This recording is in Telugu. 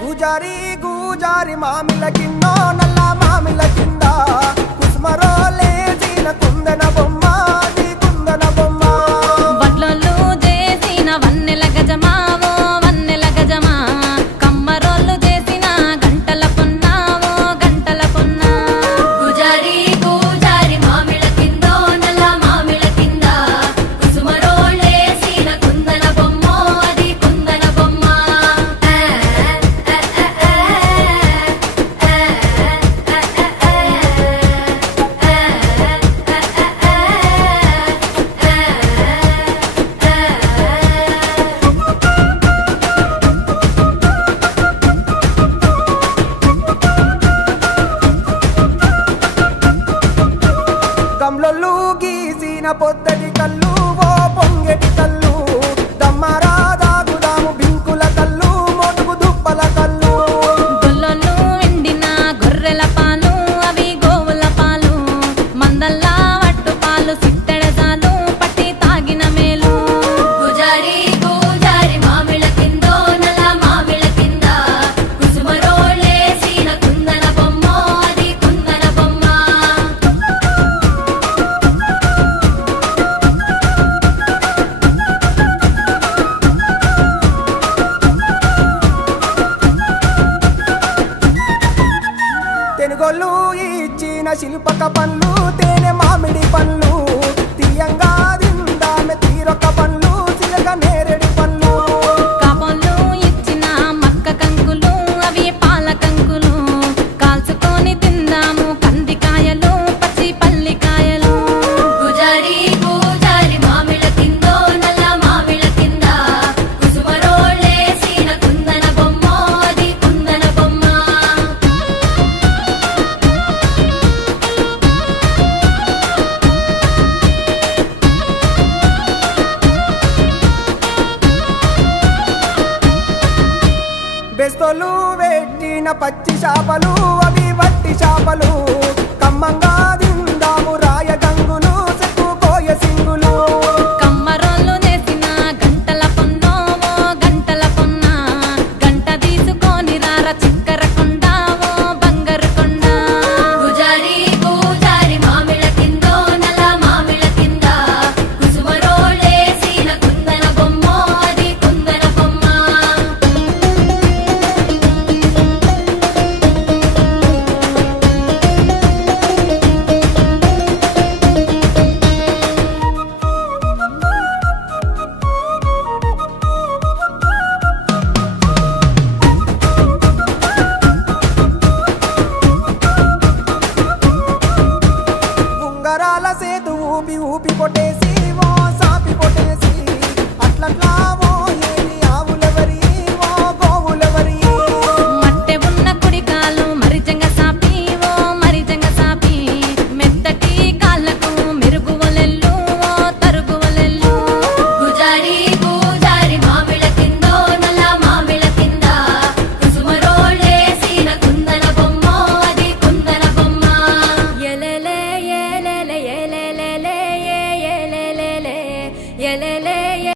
గుజారి గుజారి మామిల కిన్నో నల్ల మామిల కింద కుస్మరో లేచిన కుందన బొమ్మ నీ కుందన బొమ్మ వడ్లొల్లు చేసిన వన్నెల గజమావో వన్నెల గజమా కమ్మరోళ్ళు చేసిన గంటల పొన్నావో గంటల పొన్నా గుజారి గుజారి మామిళ్ళ కిందో నల్ల మామిళ్ళ కింద కుసుమరోళ్ళేసిన కుందన బొమ్మ అది కుందన బొమ్మ గమ్లొల్లు గీసిన పొద్దటి కళ్ళు ఓ పొంగెటి కళ్ళు దమ్మరా దాగుదాము బింకుల కళ్ళు మొటుకు దుప్పల కళ్ళు గొల్లొల్లు ఎండిన గొర్రెల పాలు అవి గోవుల పాలు మందల్లా వట్టు పాలు సిట్టెడజాలు పట్టి తాగిన మేలు గుజారి గుజారి మామిళ్ళ కిందో నల్ల మామిళ్ళ కింద కుసుమరోళ్ళేసిన కుందన బొమ్మ అది కుందన బొమ్మ తెనుగొల్లు ఇచ్చిన శిల్పక పండ్లు తేనె మామిడి పండ్లు తీయంగా తిందామె తీరొక పండ్లు చిలక నేరేడి పండ్లు కాపోళ్ళు ఇచ్చిన మక్క కంకులు అవి పాల కంకులు కాల్చుకొని తిందాము కందికాయలు పచ్చి పల్లికాయలు గుజారి గుజారి మామిళ్ళ కిందో నల్ల మామిళ్ళ కింద కుసుమరోళ్ళేసిన కుందన బొమ్మ అది కుందన బొమ్మ బెస్తోలు పెట్టిన పచ్చి చేపలు